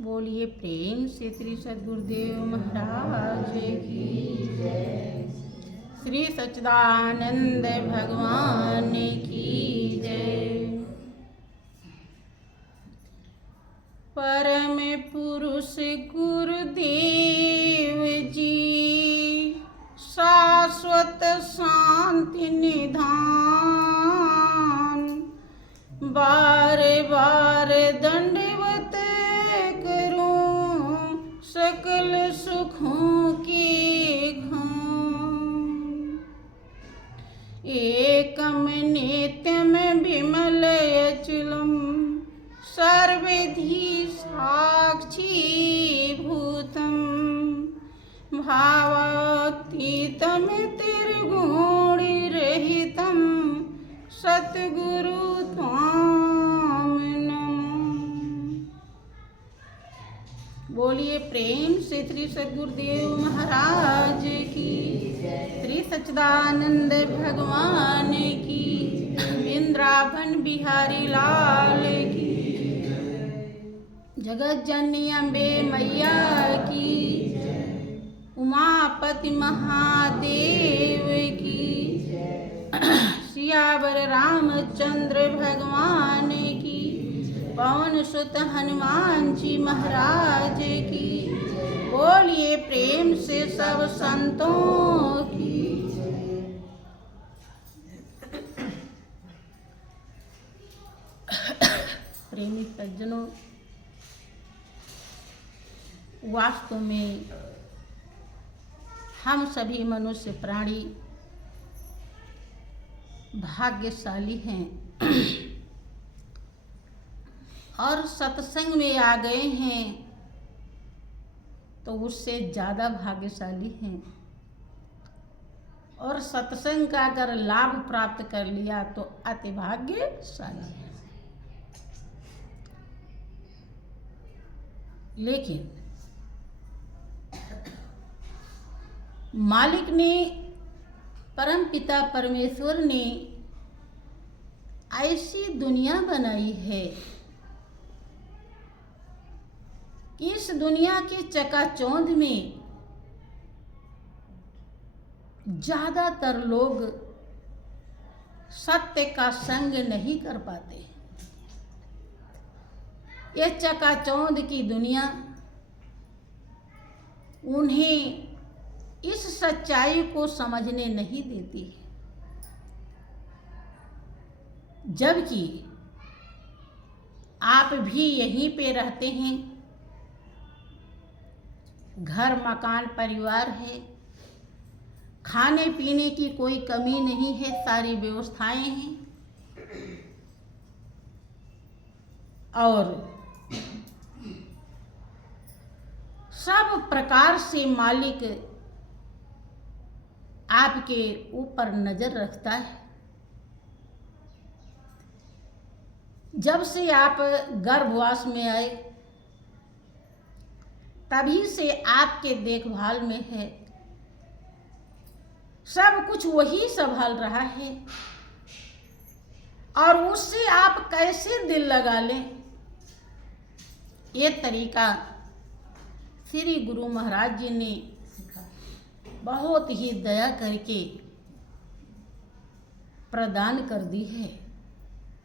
बोलिए प्रेम से श्री सद्गुरुदेव महाराज की जय। श्री सच्चिदानंद भगवान की जय। परम पुरुष गुरुदेव जी शाश्वत शांति निधान, बार बार दंडवत करूं सकल सुखों के खान। एकम नित्यम विमल अचलम सर्वधि साक्षी भूतम, भावातीतम त्रिगुण रहितम सतगुरु त्वाम नमः। बोलिए प्रेम से श्री सद्गुरुदेव महाराज की, श्री सच्चिदानंद भगवान की, वृंदावन बिहारी लाल की, जगत जननी अम्बे मैया की, उमापति महादेव की, सियावर रामचंद्र भगवान की, पवन सुत हनुमान जी महाराज की। बोलिए प्रेम से सब संतों की। प्रेमी सज्जनों, वास्तव में हम सभी मनुष्य प्राणी भाग्यशाली हैं और सत्संग में आ गए हैं तो उससे ज़्यादा भाग्यशाली हैं, और सत्संग का अगर लाभ प्राप्त कर लिया तो अति भाग्यशाली है। लेकिन मालिक ने, परम पिता परमेश्वर ने ऐसी दुनिया बनाई है कि इस दुनिया के चकाचौंध में ज्यादातर लोग सत्य का संग नहीं कर पाते। ये चकाचौंध की दुनिया उन्हें इस सच्चाई को समझने नहीं देती है, जबकि आप भी यहीं पे रहते हैं, घर मकान परिवार है, खाने पीने की कोई कमी नहीं है, सारी व्यवस्थाएं हैं, और सब प्रकार से मालिक आपके ऊपर नजर रखता है। जब से आप गर्भवास में आए तभी से आपके देखभाल में है, सब कुछ वही संभाल रहा है, और उससे आप कैसे दिल लगा लें, ये तरीका श्री गुरु महाराज जी ने बहुत ही दया करके प्रदान कर दी है।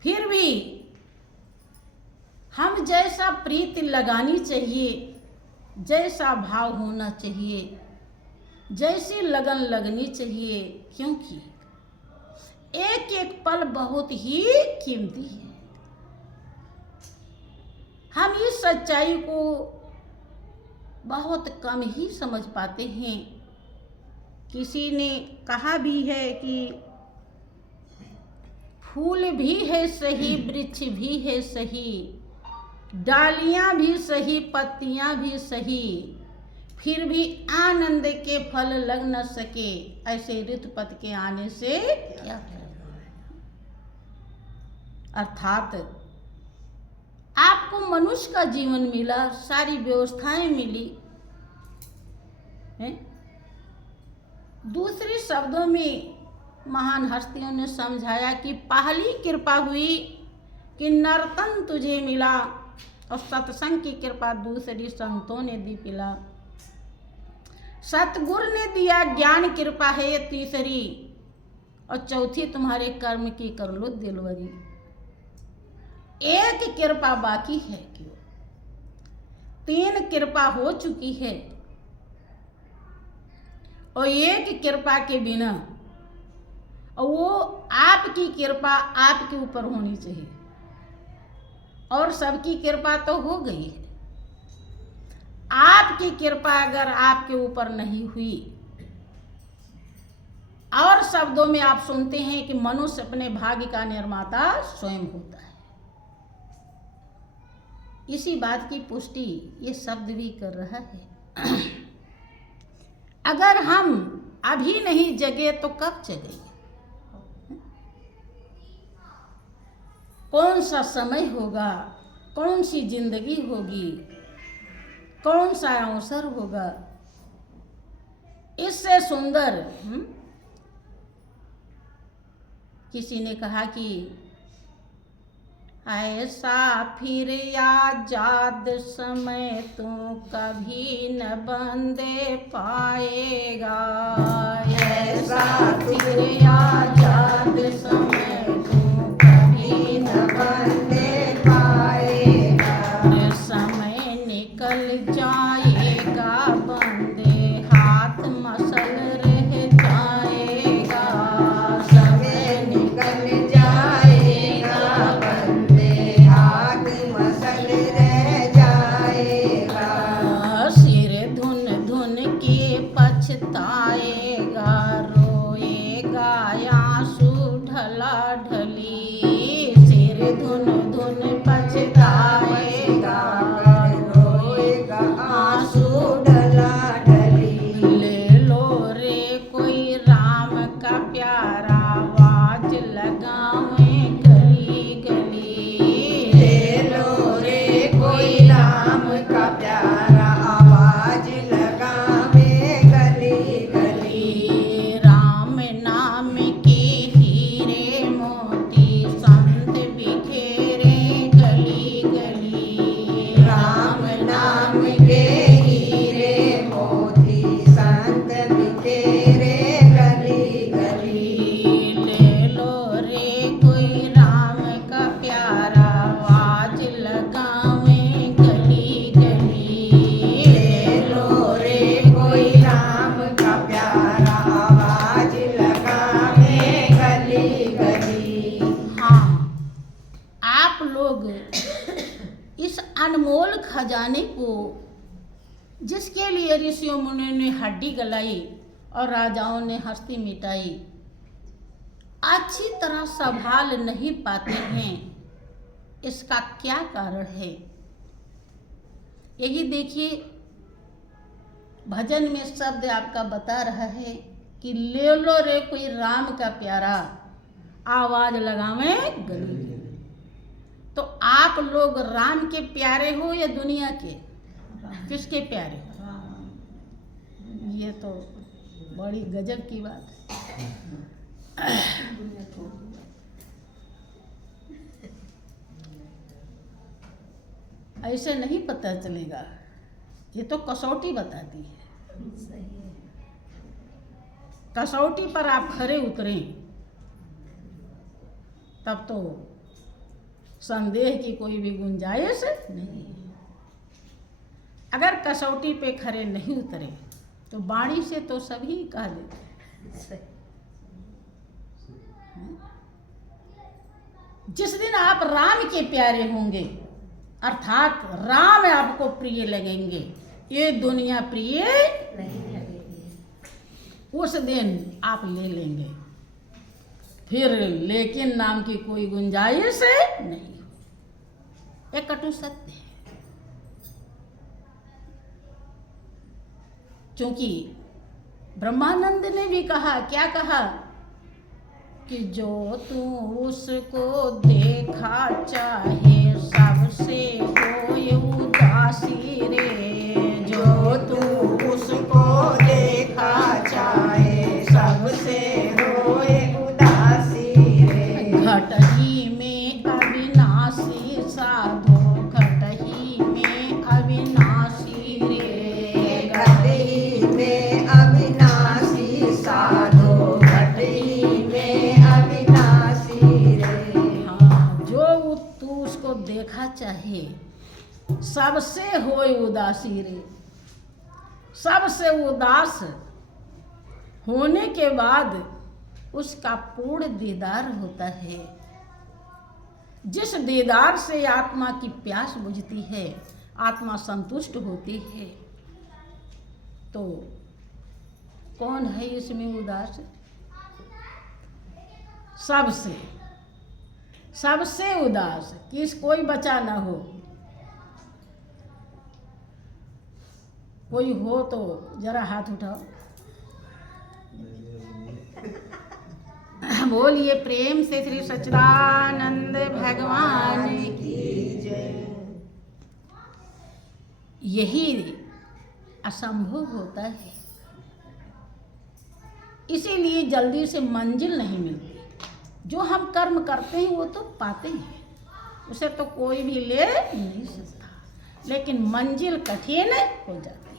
फिर भी हम जैसा प्रीति लगानी चाहिए, जैसा भाव होना चाहिए, जैसी लगन लगनी चाहिए, क्योंकि एक एक पल बहुत ही कीमती है। हम इस सच्चाई को बहुत कम ही समझ पाते हैं। किसी ने कहा भी है कि फूल भी है सही, वृक्ष भी है सही, डालियां भी सही, पत्तियां भी सही, फिर भी आनंद के फल लग न सके, ऐसे ऋतुपत के आने से क्या फायदा। अर्थात आपको मनुष्य का जीवन मिला, सारी व्यवस्थाएं मिली हैं। दूसरे शब्दों में महान हस्तियों ने समझाया कि पहली कृपा हुई कि नर्तन तुझे मिला, और सत्संग की कृपा दूसरी संतों ने दी पिला। सतगुरु ने दिया ज्ञान कृपा है ये तीसरी, और चौथी तुम्हारे कर्म की कर लो दिलवरी। एक कृपा बाकी है क्यों, 3 कृपा हो चुकी है, और एक कृपा के बिना, और वो आपकी कृपा आपके ऊपर होनी चाहिए, और सबकी कृपा तो हो गई है। आपकी कृपा अगर आपके ऊपर नहीं हुई, और शब्दों में आप सुनते हैं कि मनुष्य अपने भाग्य का निर्माता स्वयं होता है। इसी बात की पुष्टि ये शब्द भी कर रहा है। अगर हम अभी नहीं जगे तो कब जगेंगे? कौन सा समय होगा, कौन सी जिंदगी होगी, कौन सा अवसर होगा? इससे सुंदर किसी ने कहा कि ऐसा फिर आजाद समय तू कभी न बंदे पाएगा, ऐसा फिर आजाद समय तू कभी न बंदे पाएगा। समय निकल जाएगा बंदे हाथ मसल रह जाएगा, समय निकल जाएगा बंदे हाथ मसल रह जाएगा। सिर धुन धुन के पछताएगा, रोएगा आंसू ढला ढली, सिर धुन धुन पछताएगा, रोएगा आंसू ढला ढली। ले लो रे कोई राम का प्यारा, आवाज लगावे गली गली, ले लो रे कोई राम का प्यारा, आवाज लगावे गली गली। राम नाम के हीरे मोती संत बिखेरे गली गली, राम नाम के हीरे मोती संत बिखेरे गली गली। ले लो रे कोई राम का प्यारा, आवाज लगावे गली गली, ले लो रे कोई राम का प्यारा, आवाज लगावे गली गली। हाँ, आप लोग इस अनमोल खजाने को, जिसके लिए ऋषियों मुनियों ने हड्डी गलाई और राजाओं ने हस्ती मिटाई, अच्छी तरह संभाल नहीं पाते हैं। इसका क्या कारण है? यही देखिए, भजन में शब्द आपका बता रहा है कि ले लो रे कोई राम का प्यारा, आवाज लगावे गली गली। तो आप लोग राम के प्यारे हो या दुनिया के? किसके प्यारे हो? ये तो बड़ी गजब की बात है। ऐसे नहीं पता चलेगा, ये तो कसौटी बताती है। कसौटी पर आप खरे उतरें तब तो संदेह की कोई भी गुंजाइश नहीं। अगर कसौटी पे खरे नहीं उतरे तो बाणी से तो सभी कह देते। जिस दिन आप राम के प्यारे होंगे, अर्थात राम आपको प्रिय लगेंगे, ये दुनिया प्रिय नहीं लगेगी, उस दिन आप ले लेंगे। फिर लेकिन नाम की कोई गुंजाइश नहीं। एक कटु सत्य है, क्योंकि ब्रह्मानंद ने भी कहा, क्या कहा कि जो तू उसको देखा चाहे सबसे होए उदासी रे, जो तू उसको देखा चाहे सबसे होए घट ही में अविनाशी साधो, घट ही तू उसको देखा चाहे, सबसे होए उदासी रे। सबसे उदास होने के बाद उसका पूर्ण दीदार होता है। जिस दीदार से आत्मा की प्यास बुझती है, आत्मा संतुष्ट होती है, तो कौन है इसमें उदास? सबसे उदास, किस कोई बचा ना हो। कोई हो तो जरा हाथ उठाओ। बोलिए प्रेम से श्री सच्चिदानंद भगवान की जय। यही असंभव होता है, इसीलिए जल्दी से मंजिल नहीं मिलती। जो हम कर्म करते हैं वो तो पाते हैं, उसे तो कोई भी ले नहीं सकता, लेकिन मंजिल कठिन हो जाती है।